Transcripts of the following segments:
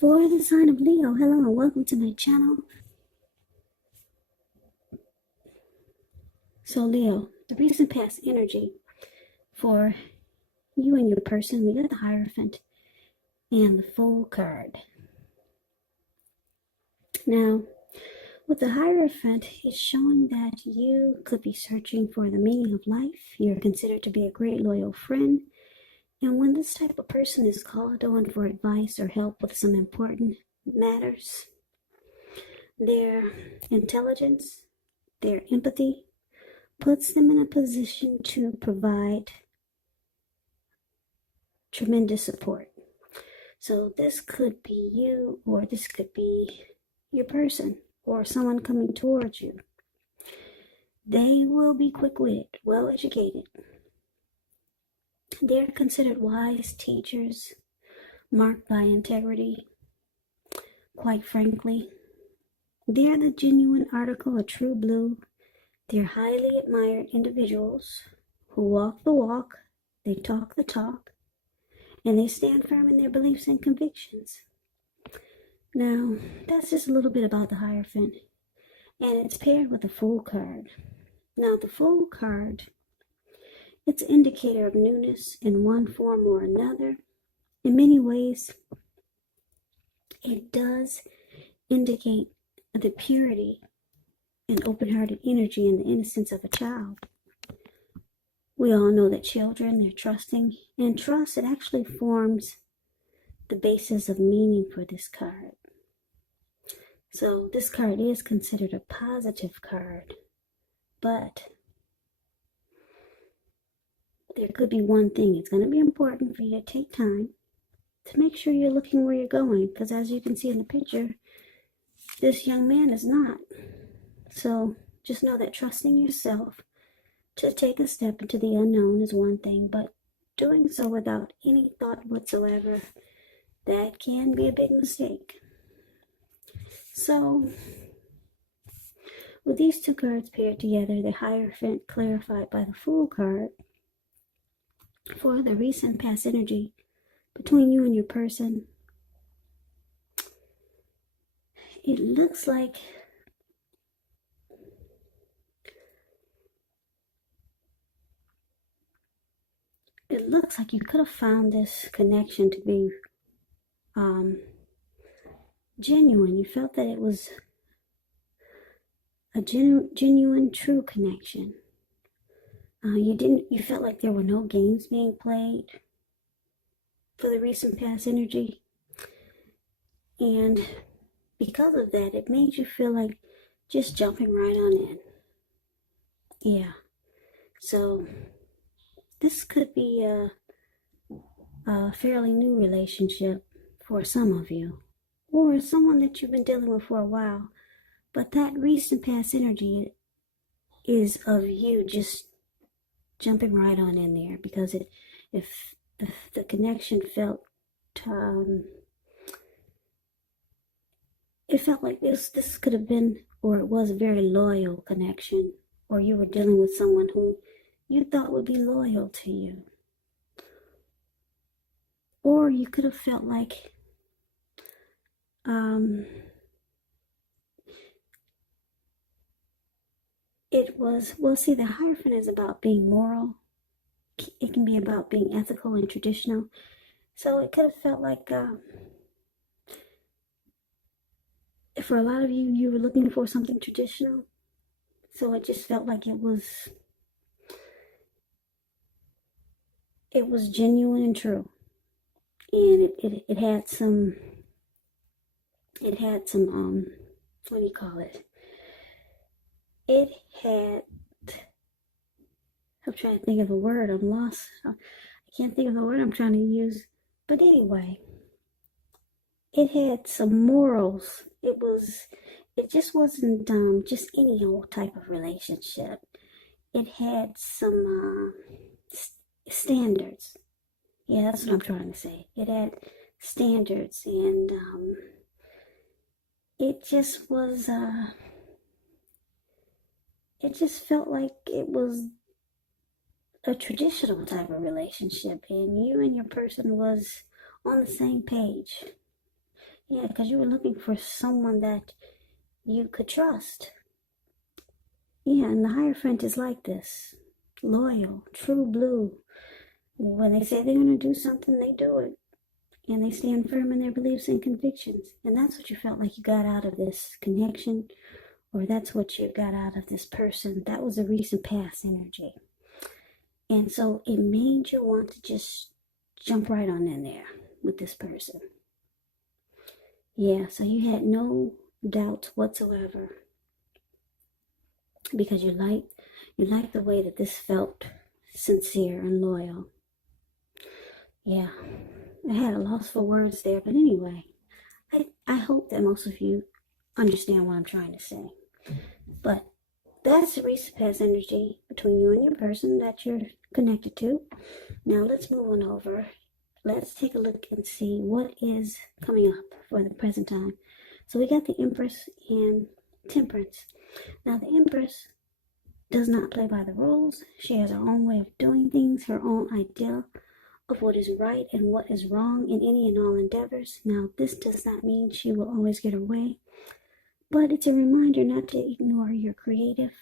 For the sign of Leo, hello and welcome to my channel. So Leo, the recent past energy for you and your person, we got the Hierophant and the Fool card. Now, with the Hierophant, it's showing that you could be searching for the meaning of life. You're considered to be a great loyal friend. And when this type of person is called on for advice or help with some important matters, their intelligence, their empathy, puts them in a position to provide tremendous support. So this could be you, or this could be your person, or someone coming towards you. They will be quick-witted, well-educated. They're considered wise teachers, marked by integrity. Quite frankly, they're the genuine article of true blue. They're highly admired individuals who walk the walk, they talk the talk, and they stand firm in their beliefs and convictions. Now, that's just a little bit about the Hierophant, and it's paired with the Fool card. Now, the Fool card, it's an indicator of newness in one form or another. In many ways, it does indicate the purity and open-hearted energy and the innocence of a child. We all know that children, they're trusting, and trust, it actually forms the basis of meaning for this card. So this card is considered a positive card, but there could be one thing. It's going to be important for you to take time to make sure you're looking where you're going, because as you can see in the picture, this young man is not. So just know that trusting yourself to take a step into the unknown is one thing, but doing so without any thought whatsoever, that can be a big mistake. So, with these two cards paired together, the Hierophant clarified by the Fool card, for the recent past energy between you and your person, it looks like you could have found this connection to be genuine. You felt that it was a genuine, true connection. You felt like there were no games being played for the recent past energy. And because of that, it made you feel like just jumping right on in. Yeah. So this could be a fairly new relationship for some of you, or someone that you've been dealing with for a while. But that recent past energy is of you just jumping right on in there, because if the connection felt it felt like this could have been, or it was a very loyal connection, or you were dealing with someone who you thought would be loyal to you. Or you could have felt like it was, well, see, the Hierophant is about being moral. It can be about being ethical and traditional. So it could have felt like, for a lot of you, you were looking for something traditional. So it just felt like it was genuine and true. And it had some, what do you call it? I'm trying to think of a word. I'm lost. I can't think of the word I'm trying to use. But anyway, it had some morals. It just wasn't just any old type of relationship. It had some standards. Yeah, that's what I'm trying to say. It had standards, and it just was, it just felt like it was a traditional type of relationship, and you and your person was on the same page. Yeah, because you were looking for someone that you could trust. Yeah, and the Hierophant is like this. Loyal, true blue. When they say they're going to do something, they do it. And they stand firm in their beliefs and convictions. And that's what you felt like you got out of this connection, or that's what you got out of this person. That was a recent past energy. And so it made you want to just jump right on in there with this person. Yeah, so you had no doubts whatsoever, because you liked the way that this felt sincere and loyal. Yeah, I had a loss for words there, but anyway, I hope that most of you understand what I'm trying to say. But that's the recent past energy between you and your person that you're connected to. Now let's move on over. Let's take a look and see what is coming up for the present time. So we got the Empress and Temperance. Now the Empress does not play by the rules. She has her own way of doing things, her own idea of what is right and what is wrong in any and all endeavors. Now this does not mean she will always get her way, but it's a reminder not to ignore your creative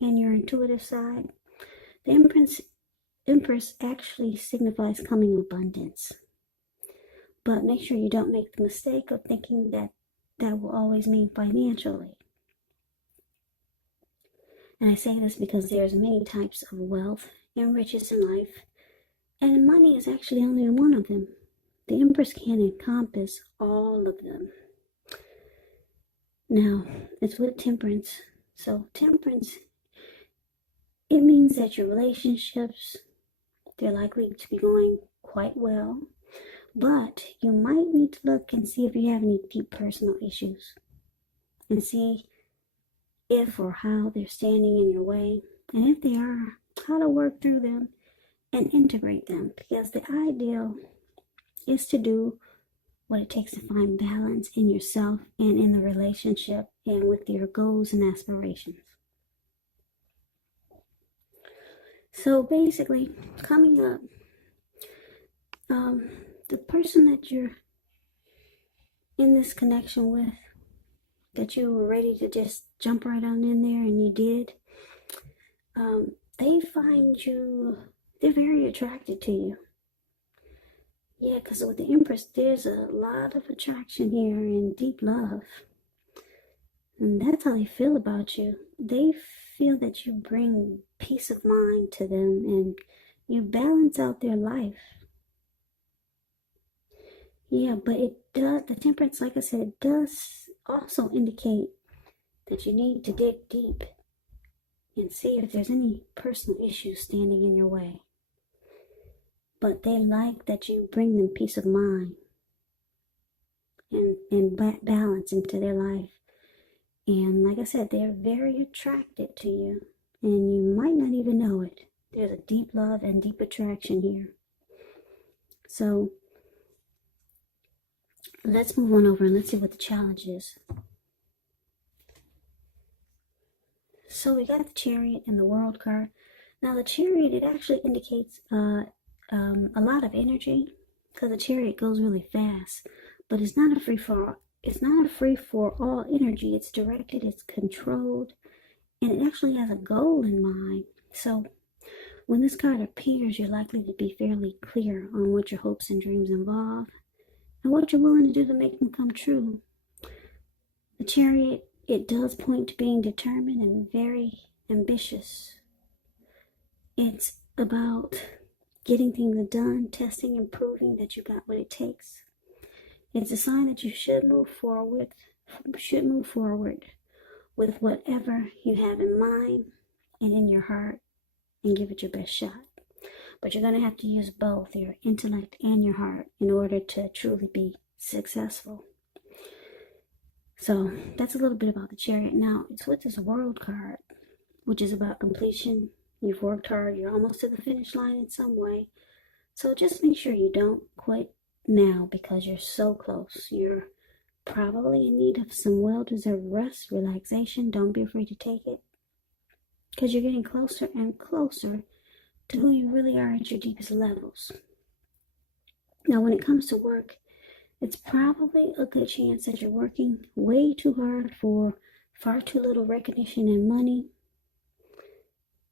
and your intuitive side. The Empress actually signifies coming abundance. But make sure you don't make the mistake of thinking that that will always mean financially. And I say this because there's many types of wealth and riches in life, and money is actually only one of them. The Empress can encompass all of them. Now, it's with Temperance. So Temperance, it means that your relationships, they're likely to be going quite well, but you might need to look and see if you have any deep personal issues, and see if or how they're standing in your way, and if they are, how to work through them and integrate them, because the ideal is to do what it takes to find balance in yourself and in the relationship and with your goals and aspirations. So basically, coming up, the person that you're in this connection with, that you were ready to just jump right on in there, and you did, they find you, they're very attracted to you. Yeah, because with the Empress, there's a lot of attraction here and deep love. And that's how they feel about you. They feel that you bring peace of mind to them and you balance out their life. Yeah, but it does, the Temperance, like I said, does also indicate that you need to dig deep and see if there's any personal issues standing in your way. But they like that you bring them peace of mind and balance into their life. And like I said, they're very attracted to you, and you might not even know it. There's a deep love and deep attraction here. So let's move on over and let's see what the challenge is. So we got the Chariot and the World card. Now the Chariot, it actually indicates a lot of energy, because the Chariot goes really fast, but it's not a free for all energy. It's directed, it's controlled, and it actually has a goal in mind. So when this card appears, you're likely to be fairly clear on what your hopes and dreams involve and what you're willing to do to make them come true. The Chariot, it does point to being determined and very ambitious. It's about getting things done, testing and proving that you got what it takes. It's a sign that you should move forward with whatever you have in mind and in your heart, and give it your best shot. But you're going to have to use both your intellect and your heart in order to truly be successful. So that's a little bit about the Chariot. Now, it's with this World card, which is about completion. You've worked hard, you're almost to the finish line in some way. So just make sure you don't quit now, because you're so close. You're probably in need of some well-deserved rest, relaxation. Don't be afraid to take it, because you're getting closer and closer to who you really are at your deepest levels. Now, when it comes to work, It's probably a good chance that you're working way too hard for far too little recognition and money.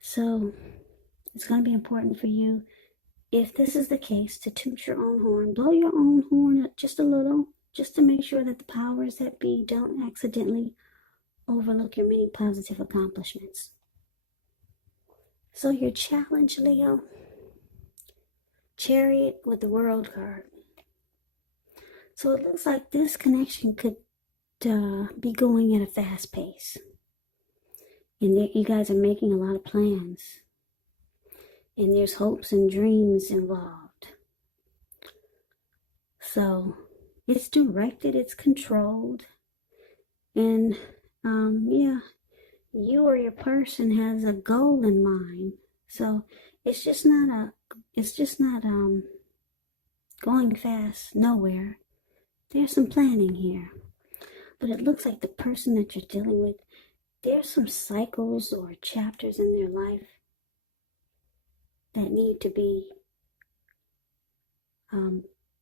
So it's going to be important for you, if this is the case, to toot your own horn, blow your own horn up just a little, just to make sure that the powers that be don't accidentally overlook your many positive accomplishments. So your challenge, Leo, Chariot with the World card. So it looks like this connection could be going at a fast pace. And you guys are making a lot of plans. And there's hopes and dreams involved. So it's directed, it's controlled. And yeah, you or your person has a goal in mind. So it's just not going fast nowhere. There's some planning here. But it looks like the person that you're dealing with, there's some cycles or chapters in their life that need to be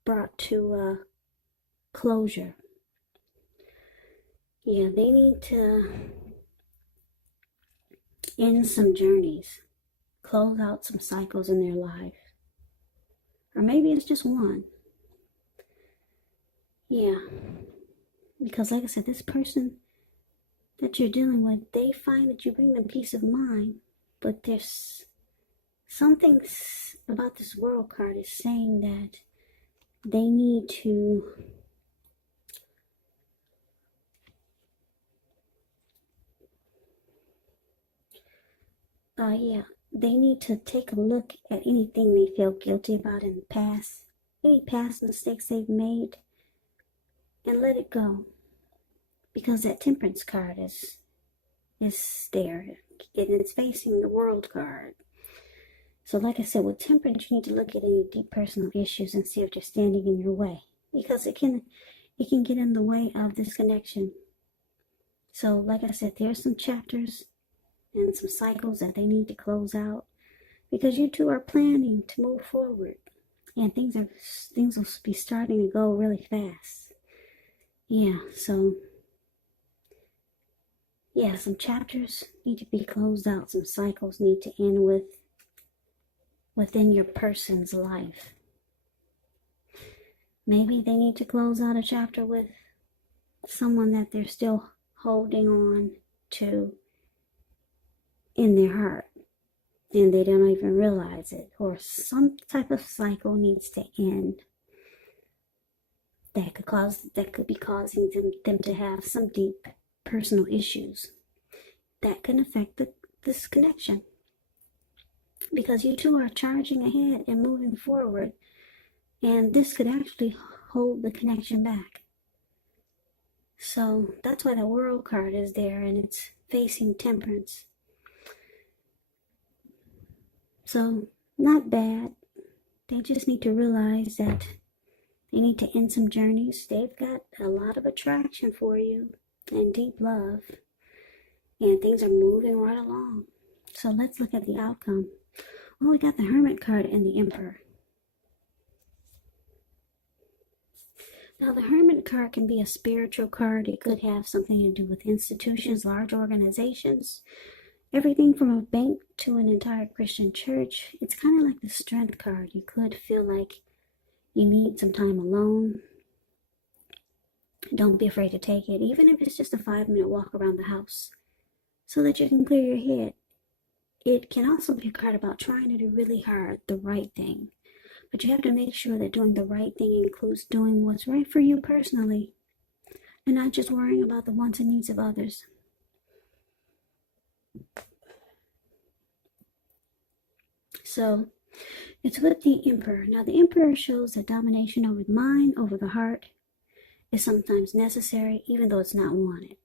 brought to closure. Yeah, they need to end some journeys, close out some cycles in their life. Or maybe it's just one. Yeah, because like I said, this person that you're dealing with, they find that you bring them peace of mind, but there's something about this World card is saying that they need to they need to take a look at anything they feel guilty about in the past, any past mistakes they've made, and let it go. Because that Temperance card is there, and it's facing the World card. So like I said, with Temperance, you need to look at any deep personal issues and see if they're standing in your way, because it can get in the way of this connection. So like I said, there's some chapters and some cycles that they need to close out, because you two are planning to move forward, and things will be starting to go really fast. Yeah, so yeah, some chapters need to be closed out, some cycles need to end within your person's life. Maybe they need to close out a chapter with someone that they're still holding on to in their heart, and they don't even realize it. Or some type of cycle needs to end that could be causing them to have some deep personal issues that can affect this connection. Because you two are charging ahead and moving forward, and this could actually hold the connection back. So that's why the World card is there, and it's facing Temperance. So not bad. They just need to realize that they need to end some journeys. They've got a lot of attraction for you and deep love, and things are moving right along. So let's look at the outcome. Well, we got the Hermit card and the Emperor. Now, the Hermit card can be a spiritual card. It could have something to do with institutions, large organizations, everything from a bank to an entire Christian church. It's kind of like the Strength card. You could feel like you need some time alone. Don't be afraid to take it, even if it's just a 5-minute walk around the house, so that you can clear your head. It can also be a card about trying to do really hard the right thing. But you have to make sure that doing the right thing includes doing what's right for you personally, and not just worrying about the wants and needs of others. So it's with the Emperor. Now, the Emperor shows that domination over the mind, over the heart, is sometimes necessary, even though it's not wanted.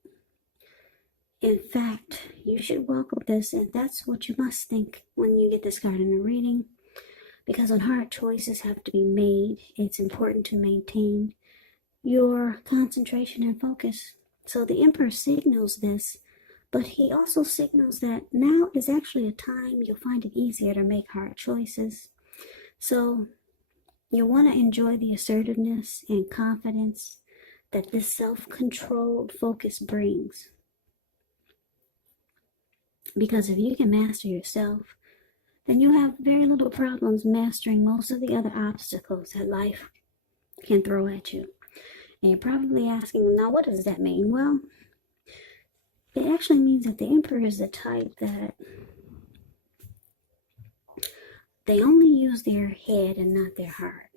In fact, you should welcome this, and that's what you must think when you get this card in a reading. Because when hard choices have to be made, it's important to maintain your concentration and focus. So the Emperor signals this, but he also signals that now is actually a time you'll find it easier to make hard choices. So You want to enjoy the assertiveness and confidence that this self-controlled focus brings. Because if you can master yourself, then you have very little problems mastering most of the other obstacles that life can throw at you. And you're probably asking, now what does that mean? Well, it actually means that the Emperor is the type that they only use their head and not their heart.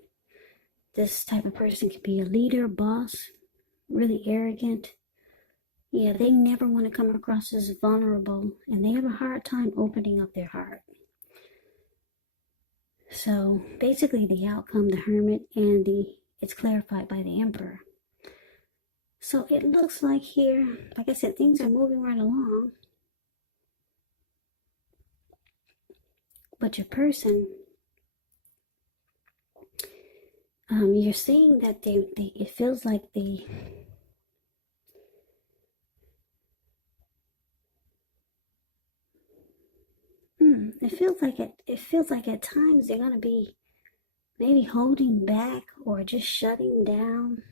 This type of person can be a leader, boss, really arrogant. Yeah, they never want to come across as vulnerable, and they have a hard time opening up their heart. So basically the outcome, the Hermit, and it's clarified by the Emperor. So it looks like here, like I said, things are moving right along. But your person, you're seeing that it feels like it feels like at times they're gonna be maybe holding back or just shutting down.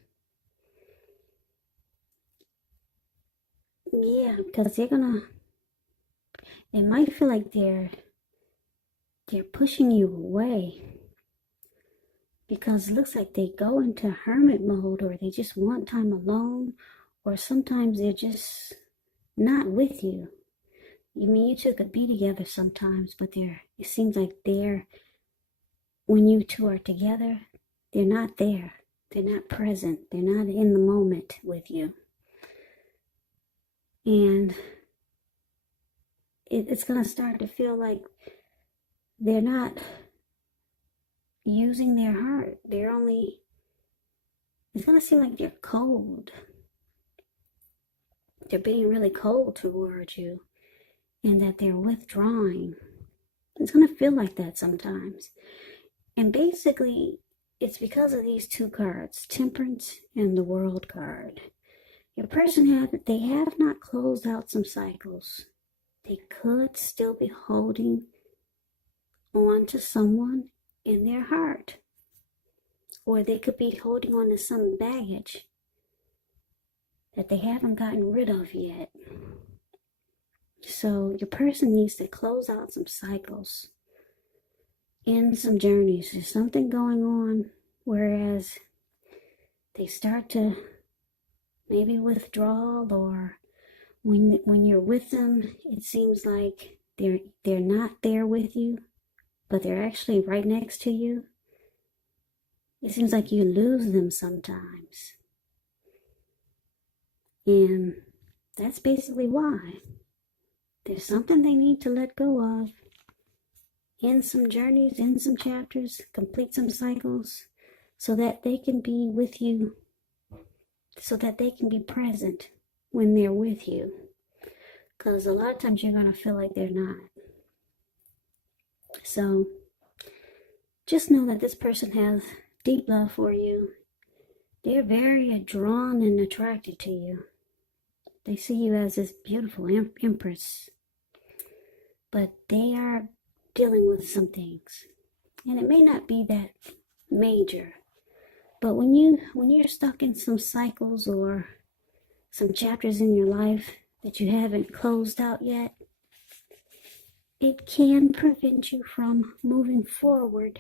Yeah, because it might feel like they're pushing you away. Because it looks like they go into hermit mode, or they just want time alone, or sometimes they're just not with you. I mean, you two could be together sometimes, but it seems like when you two are together, they're not there. They're not present. They're not in the moment with you. And it's going to start to feel like they're not using their heart. It's going to seem like they're cold. They're being really cold towards you, and that they're withdrawing. It's going to feel like that sometimes. And basically, it's because of these two cards, Temperance and the World card. Your person they have not closed out some cycles. They could still be holding on to someone in their heart. Or they could be holding on to some baggage that they haven't gotten rid of yet. So your person needs to close out some cycles, end some journeys. There's something going on, whereas they start to maybe withdraw, or when you're with them, it seems like they're not there with you, but they're actually right next to you. It seems like you lose them sometimes. And that's basically why. There's something they need to let go of. End some journeys, end some chapters, complete some cycles, so that they can be with you, so that they can be present when they're with you. Because a lot of times you're going to feel like they're not. So just know that this person has deep love for you. They're very drawn and attracted to you. They see you as this beautiful empress. But they are dealing with some things. And it may not be that major. But when you're stuck in some cycles or some chapters in your life that you haven't closed out yet, it can prevent you from moving forward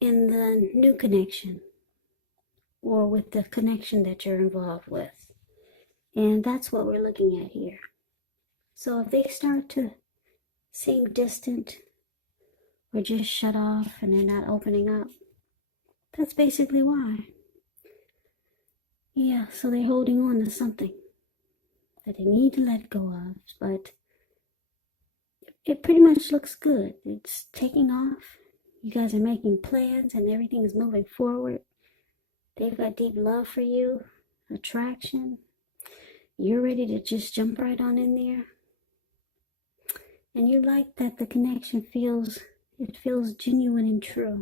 in the new connection or with the connection that you're involved with. And that's what we're looking at here. So if they start to seem distant or just shut off and they're not opening up, that's basically why. Yeah, so they're holding on to something that they need to let go of, but it pretty much looks good. It's taking off. You guys are making plans and everything is moving forward. They've got deep love for you, attraction. You're ready to just jump right on in there. And you like that the connection feels genuine and true.